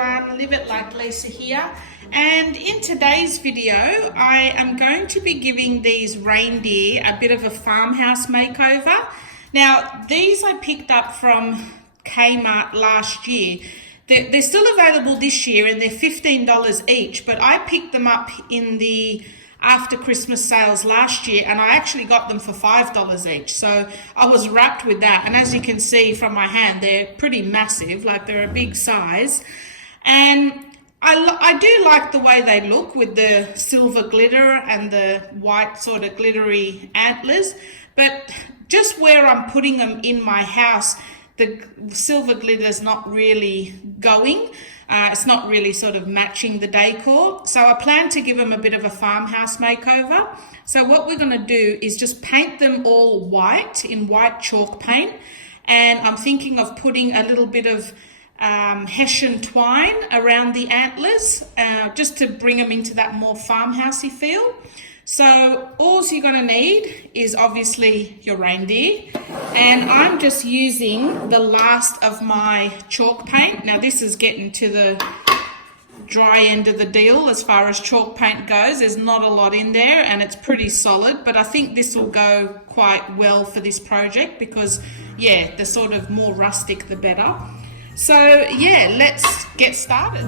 everyone, Live It Like Lisa here, and in today's video I am going to be giving these reindeer a bit of a farmhouse makeover. Now these I picked up from Kmart last year. They're still available this year and they're $15 each, but I picked them up in the after Christmas sales last year and I actually got them for $5 each, so I was wrapped with that. And as you can see from my hand, they're pretty massive, like they're a big size, and I do like the way they look with the silver glitter and the white sort of glittery antlers, but just where I'm putting them in my house, the silver glitter is not really going. It's not really sort of matching the decor. So I plan to give them a bit of a farmhouse makeover. So what we're going to do is just paint them all white in white chalk paint. And I'm thinking of putting a little bit of Hessian twine around the antlers, just to bring them into that more farmhousey feel. So all you're going to need is obviously your reindeer, and I'm just using the last of my chalk paint. Now this is getting to the dry end of the deal as far as chalk paint goes. There's not a lot in there and it's pretty solid, but I think this will go quite well for this project because, yeah, the sort of more rustic the better. So yeah, let's get started.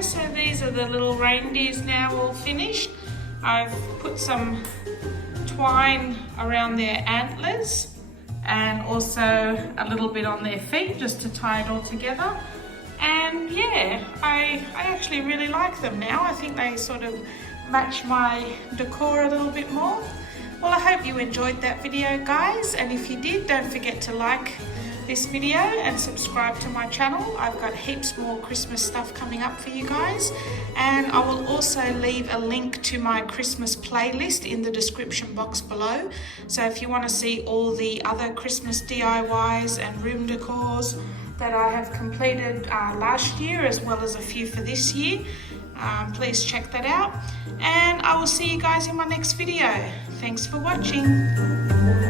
So these are the little reindeers now all finished. I've put some twine around their antlers and also a little bit on their feet just to tie it all together. And yeah, I actually really like them now. I think they sort of match my decor a little bit more. Well, I hope you enjoyed that video, guys, and if you did, don't forget to like this video and subscribe to my channel. I've got heaps more Christmas stuff coming up for you guys, and I will also leave a link to my Christmas playlist in the description box below. So if you want to see all the other Christmas DIYs and room decors that I have completed last year, as well as a few for this year, please check that out, and I will see you guys in my next video. Thanks for watching.